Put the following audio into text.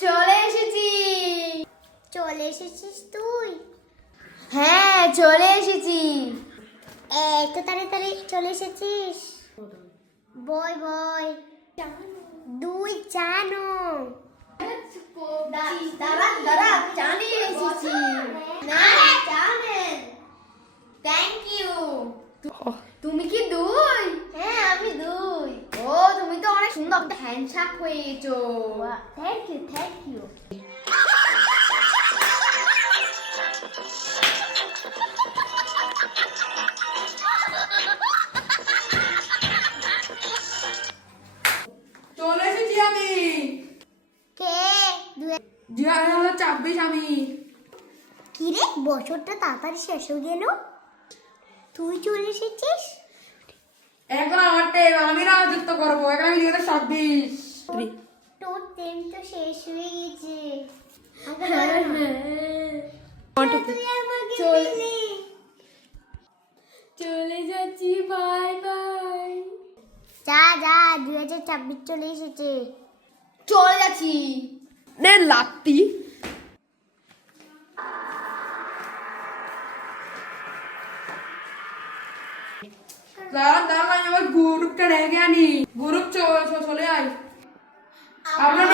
চলে এসেছি। চলে এসেছিস তুই? হ্যাঁ চলে এসেছি। এত তাড়াতাড়ি চলে এসেছিস? বয় বয়, দুই জানো। দাঁড়া দাঁড়া, চা নিয়ে এসেছি। না চা নেন। Thank you. তুমি কি দুই? হ্যাঁ আমি দুই। ও তুমি তো অনেক সুন্দর হ্যান্ডসাম হয়ে গেছো। Thank you thank you. চলে এসেছি আমি। কে? 2026 আমি। কি রে, বছরটা তাড়াতাড়ি শেষ হয়ে গেল। তুই চলে এসেছিস? এখন আমার টাইম, আমি রাজত্ব করবো। এখন আমি 2026। তোর টাইম তো শেষ হয়ে গেছে। তুই আমাকে চল- পেলি। চলে যাচ্ছি, বাই বাই। যা যা, 2026 চলে এসেছে। চলে যাচ্ছি। নে লাত্তি। দাঁড়ান দাঁড়ান, আমি আমার গ্রুপটা রেখে আনি। গ্রুপ চলে আয়। আপনার